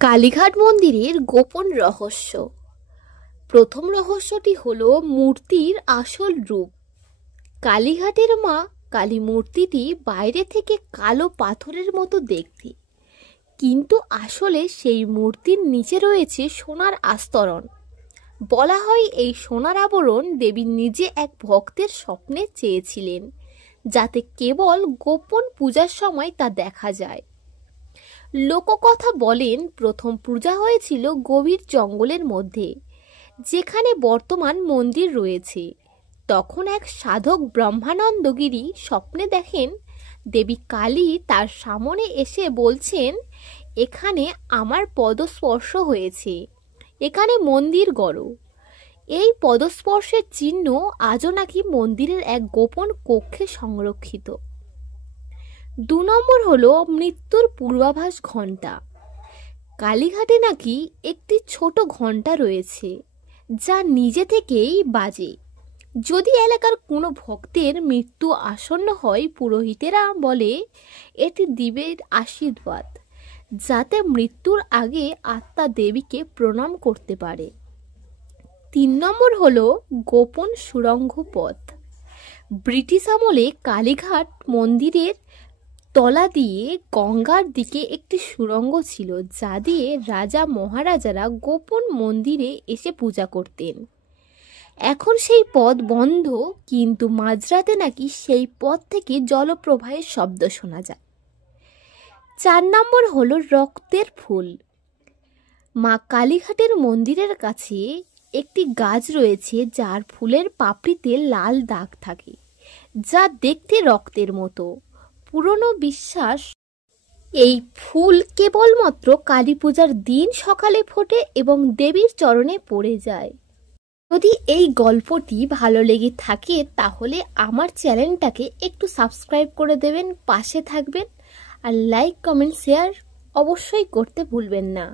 কালীঘাট মন্দিরের গোপন রহস্য। প্রথম রহস্যটি হলো মূর্তির আসল রূপ। কালীঘাটের মা কালী মূর্তিটি বাইরে থেকে কালো পাথরের মতো দেখতে, কিন্তু আসলে সেই মূর্তির নিচে রয়েছে সোনার আস্তরণ। বলা হয় এই সোনার আবরণ দেবী নিজে এক ভক্তের স্বপ্নে চেয়েছিলেন, যাতে কেবল গোপন পূজার সময় তা দেখা যায়। লোককথা বলেন প্রথম পূজা হয়েছিল গভীর জঙ্গলের মধ্যে, যেখানে বর্তমান মন্দির রয়েছে। তখন এক সাধক ব্রহ্মানন্দগিরি স্বপ্নে দেখেন দেবী কালী তার সামনে এসে বলছেন, এখানে আমার পদস্পর্শ হয়েছে, এখানে মন্দির গড়ো। এই পদস্পর্শের চিহ্ন আজও নাকি মন্দিরের এক গোপন কক্ষে সংরক্ষিত। 2 নম্বর হলো মৃত্যুর পূর্বাভাস ঘণ্টা। কালীঘাটে নাকি একটি ছোট ঘণ্টা রয়েছে, যা নিজে থেকেই বাজে। যদি এলাকার কোনো ভক্তের মৃত্যু আসন্ন হয়, পুরোহিতেরা বলে এটি দেবীর আশীর্বাদ, যাতে মৃত্যুর আগে আত্মা দেবীকে প্রণাম করতে পারে। 3 নম্বর হলো গোপন সুড়ঙ্গ পথ। ব্রিটিশ আমলে কালীঘাট মন্দিরের তলা দিয়ে গঙ্গার দিকে একটি সুড়ঙ্গ ছিল, যা দিয়ে রাজা মহারাজারা গোপন মন্দিরে এসে পূজা করতেন। এখন সেই পথ বন্ধ, কিন্তু মাঝরাতে নাকি সেই পথ থেকে জলপ্রবাহের শব্দ শোনা যায়। 4 নম্বর হলো রক্তের ফুল। মা কালীঘাটের মন্দিরের কাছে একটি গাছ রয়েছে, যার ফুলের পাপড়িতে লাল দাগ থাকে, যা দেখতে রক্তের মতো। পুরনো বিশ্বাস এই ফুল কেবলমাত্র কালী পূজার দিন সকালে ফোটে এবং দেবীর চরণে পড়ে যায়। যদি এই গল্পটি ভালো লেগে থাকে তাহলে আমার চ্যানেলটাকে একটু সাবস্ক্রাইব করে দেবেন, পাশে থাকবেন, আর লাইক কমেন্ট শেয়ার অবশ্যই করতে ভুলবেন না।